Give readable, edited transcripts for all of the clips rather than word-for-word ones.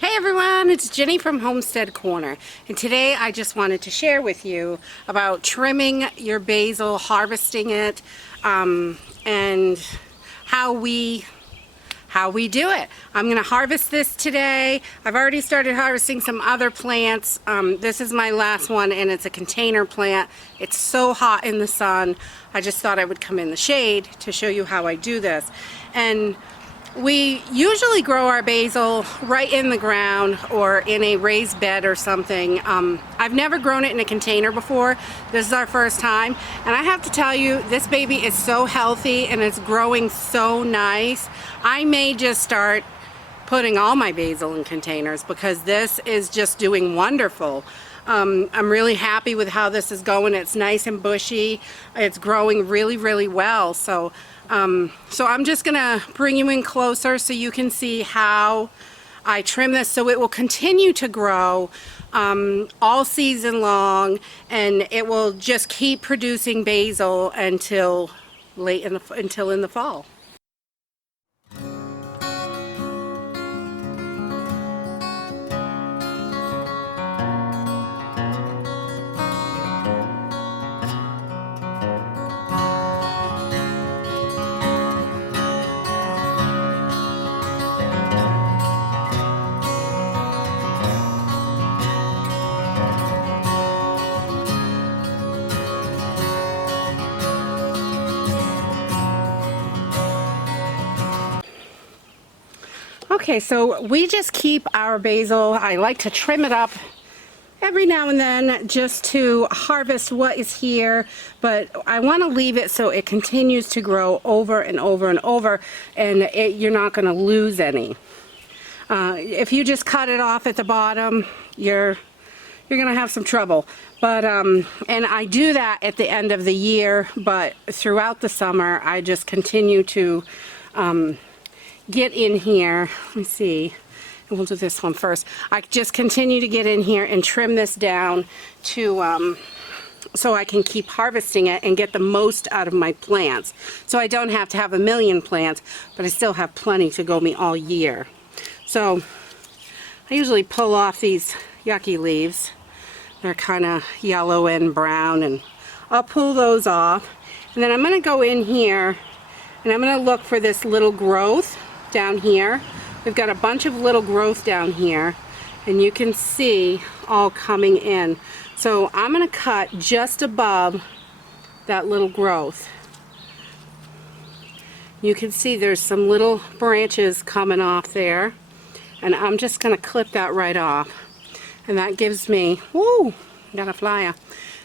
Hey everyone, it's Jenny from Homestead Corner, and today I just wanted to share with you about trimming your basil, harvesting it, and how we do it. I'm going to harvest this today. I've already started harvesting some other plants. This is my last one, and it's a container plant. It's so hot in the sun. I just thought I would come in the shade to show you how I do this. And we usually grow our basil right in the ground or in a raised bed or something. I've never grown it in a container before. This is our first time, and I have to tell you, this baby is so healthy and it's growing so nice. I may just start putting all my basil in containers because this is just doing wonderful. I'm really happy with how this is going. It's nice and bushy. It's growing really well. So I'm just gonna bring you in closer so you can see how I trim this so it will continue to grow all season long, and it will just keep producing basil until in the fall. Okay, so we just keep our basil. I like to trim it up every now and then just to harvest what is here, but I want to leave it so it continues to grow over and over and over, and you're not going to lose any. If you just cut it off at the bottom, you're going to have some trouble. But and I do that at the end of the year, but throughout the summer I just continue to get in here. Let me see, and we'll do this one first. I just continue to get in here and trim this down to so I can keep harvesting it and get the most out of my plants. So I don't have to have a million plants, but I still have plenty to go me all year. So I usually pull off these yucky leaves. They're kind of yellow and brown, and I'll pull those off. And then I'm going to go in here and I'm going to look for this little growth down here. We've got a bunch of little growth down here, and you can see all coming in. So I'm going to cut just above that little growth. You can see there's some little branches coming off there, and I'm just going to clip that right off. And that gives me, whoo, got a flyer.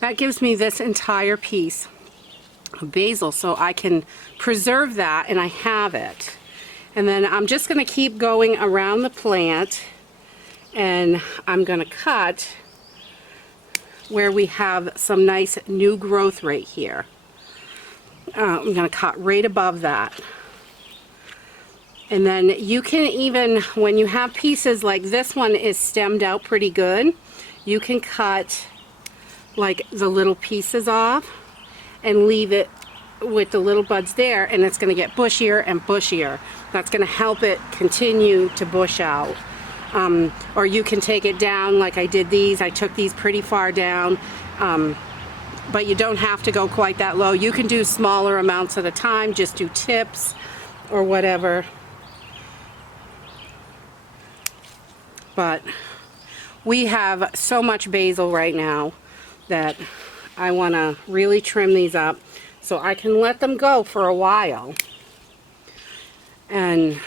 That gives me this entire piece of basil, so I can preserve that, and I have it. And then I'm just going to keep going around the plant, and I'm going to cut where we have some nice new growth right here. I'm going to cut right above that. And then you can even, when you have pieces like this one is stemmed out pretty good, you can cut like the little pieces off and leave it with the little buds there, and it's going to get bushier and bushier. That's going to help it continue to bush out. Or you can take it down like I did these. I took these pretty far down, but you don't have to go quite that low. You can do smaller amounts at a time, just do tips or whatever. But we have so much basil right now that I want to really trim these up so I can let them go for a while, and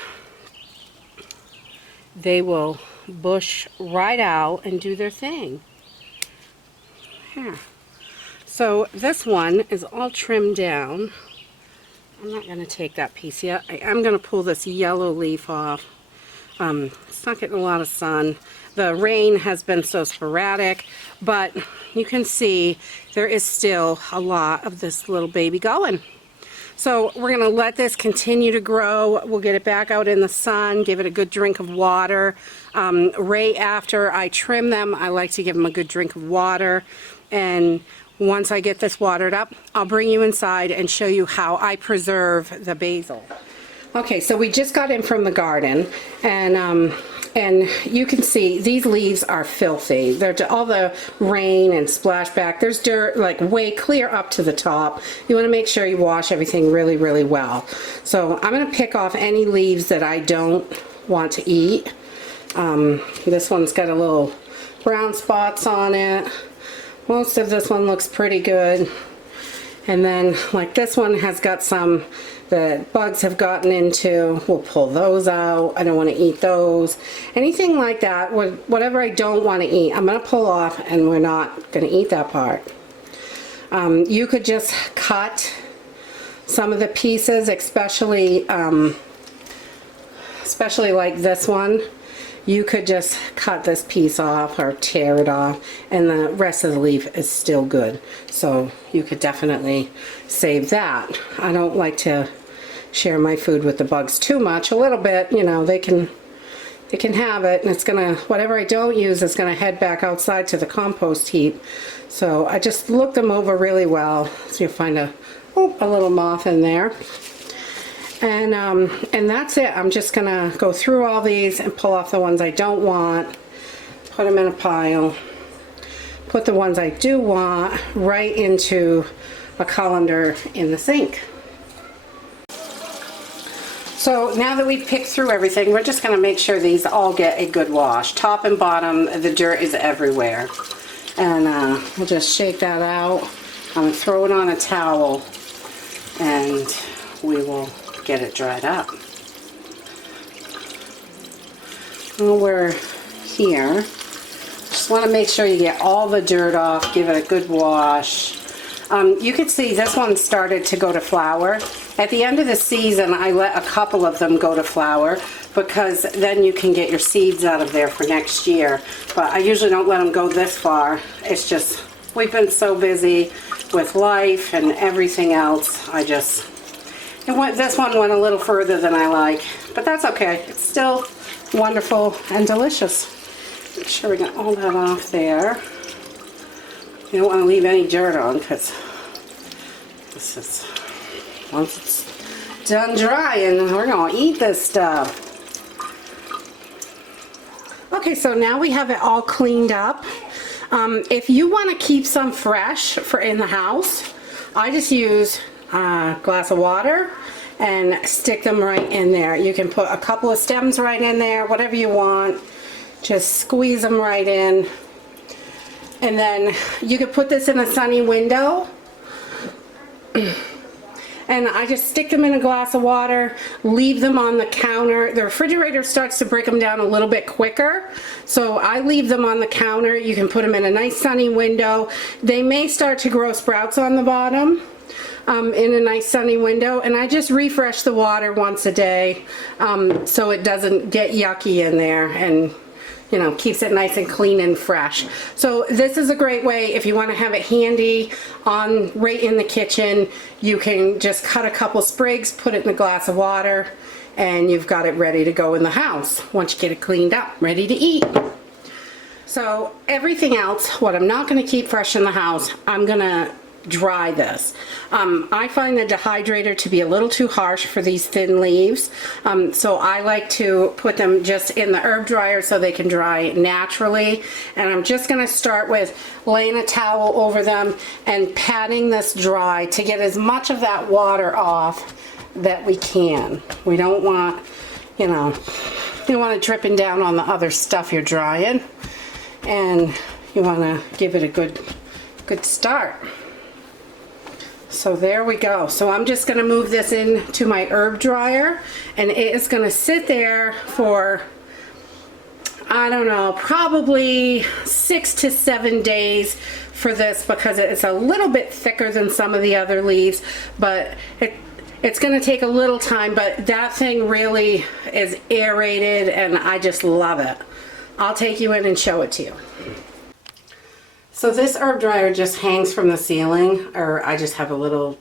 they will bush right out and do their thing. Here. So this one is all trimmed down. I'm not going to take that piece yet. I am going to pull this yellow leaf off. It's not getting a lot of sun. The rain has been so sporadic, but you can see there is still a lot of this little baby going. So we're going to let this continue to grow. We'll get it back out in the sun, give it a good drink of water. Right after I trim them, I like to give them a good drink of water. And once I get this watered up, I'll bring you inside and show you how I preserve the basil. Okay, so we just got in from the garden, and And you can see these leaves are filthy. They're all the rain and splashback. There's dirt like way clear up to the top. You want to make sure you wash everything really, really well. So I'm going to pick off any leaves that I don't want to eat. This one's got a little brown spots on it. Most of this one looks pretty good. And then like this one has got some that bugs have gotten into. We'll pull those out. I don't want to eat those. Anything like that, whatever I don't want to eat, I'm going to pull off and we're not going to eat that part. You could just cut some of the pieces, especially like this one. You could just cut this piece off or tear it off, and the rest of the leaf is still good. So you could definitely save that. I don't like to share my food with the bugs too much. A little bit, you know, they can have it, and it's gonna, whatever I don't use is gonna head back outside to the compost heap. So I just look them over really well. So you'll find a little moth in there. And that's it. I'm just gonna go through all these and pull off the ones I don't want, put them in a pile, put the ones I do want right into a colander in the sink. So now that we've picked through everything, we're just gonna make sure these all get a good wash. Top and bottom, the dirt is everywhere. And we'll just shake that out. I'm gonna throw it on a towel and we will get it dried up. Well, we're here. Just want to make sure you get all the dirt off, give it a good wash. You can see this one started to go to flower. At the end of the season, I let a couple of them go to flower because then you can get your seeds out of there for next year. But I usually don't let them go this far. It's just, we've been so busy with life and everything else. This one went a little further than I like, but that's okay. It's still wonderful and delicious. Make sure we got all that off there. You don't want to leave any dirt on because this is, once it's done drying, we're going to eat this stuff. Okay, so now we have it all cleaned up. If you want to keep some fresh for in the house, I just use a glass of water and stick them right in there. You can put a couple of stems right in there, whatever you want. Just squeeze them right in. And then you could put this in a sunny window. And I just stick them in a glass of water, leave them on the counter. The refrigerator starts to break them down a little bit quicker, so I leave them on the counter. You can put them in a nice sunny window. They may start to grow sprouts on the bottom in a nice sunny window, and I just refresh the water once a day so it doesn't get yucky in there, and you know, keeps it nice and clean and fresh. So this is a great way if you want to have it handy on right in the kitchen. You can just cut a couple sprigs, put it in a glass of water, and you've got it ready to go in the house once you get it cleaned up, ready to eat. So everything else, what I'm not going to keep fresh in the house, I'm going to dry this. I find the dehydrator to be a little too harsh for these thin leaves, so I like to put them just in the herb dryer so they can dry naturally. And I'm just going to start with laying a towel over them and patting this dry to get as much of that water off that we can. We don't want, you know, you don't want it dripping down on the other stuff you're drying, and you want to give it a good start. So there we go. So I'm just going to move this into my herb dryer, and it is going to sit there for, I don't know, probably 6 to 7 days for this, because it's a little bit thicker than some of the other leaves, but it's going to take a little time, but that thing really is aerated and I just love it. I'll take you in and show it to you. So this herb dryer just hangs from the ceiling, or I just have a little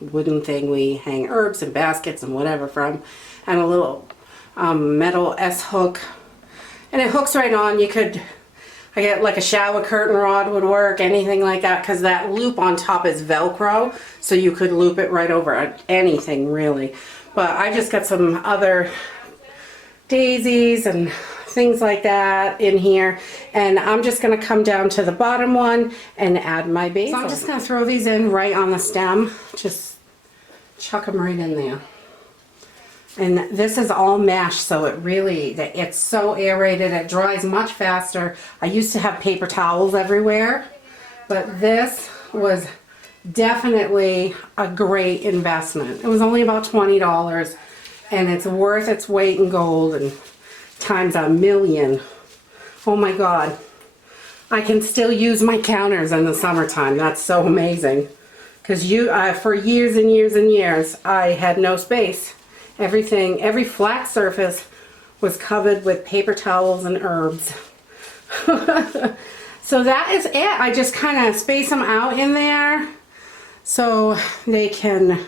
wooden thing we hang herbs and baskets and whatever from, and a little metal S-hook, and it hooks right on. You could, I get like a shower curtain rod would work, anything like that, because that loop on top is Velcro, so you could loop it right over anything really. But I just got some other daisies and things like that in here. And I'm just going to come down to the bottom one and add my basil. So I'm just going to throw these in right on the stem. Just chuck them right in there. And this is all mesh, so it's so aerated, it dries much faster. I used to have paper towels everywhere, but this was definitely a great investment. It was only about $20, and it's worth its weight in gold and times a million. Oh my God. I can still use my counters in the summertime. That's so amazing. Because for years and years and years, I had no space. Every flat surface was covered with paper towels and herbs. So that is it. I just kind of space them out in there so they can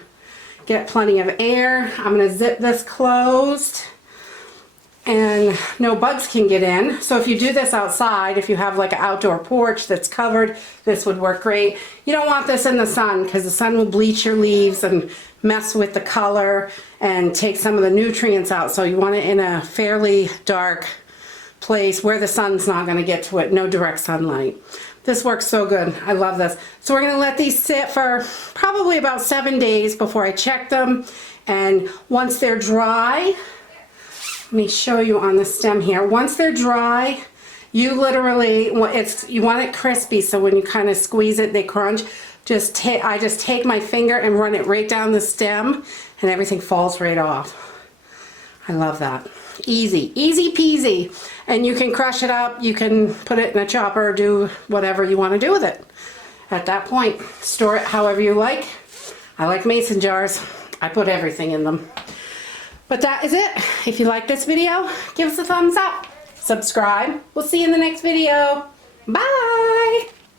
get plenty of air. I'm going to zip this closed and no bugs can get in. So if you do this outside, if you have like an outdoor porch that's covered, this would work great. You don't want this in the sun because the sun will bleach your leaves and mess with the color and take some of the nutrients out. So you want it in a fairly dark place where the sun's not going to get to it, no direct sunlight. This works so good. I love this. So we're going to let these sit for probably about 7 days before I check them. And once they're dry, let me show you on the stem here. Once they're dry, you literally, you want it crispy, so when you kind of squeeze it, they crunch. I just take my finger and run it right down the stem, and everything falls right off. I love that. Easy, easy peasy. And you can crush it up, you can put it in a chopper, do whatever you want to do with it. At that point, store it however you like. I like mason jars. I put everything in them. But that is it. If you like this video, give us a thumbs up. Subscribe. We'll see you in the next video. Bye!